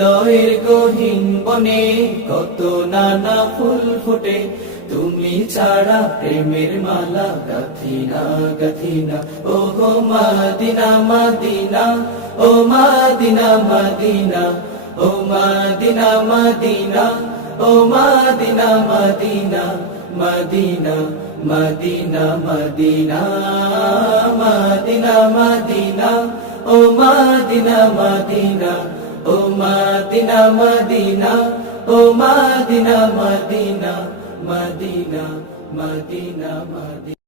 হৃদয়ের গহীন বনে কত নানা ফুল ফোটে, তুমি ছাড়া প্রেমের মালা গাথিনা গাথিনা। ও গো মদিনা মদিনা, ও মদিনা মদিনা, ও মদিনা মদিনা, ও Medina Medina, Medina Medina Medina, Medina Medina, ও মদিনা মদিনা, ও মদিনা মদিনা, ও Medina Medina, Medina Medina Medina.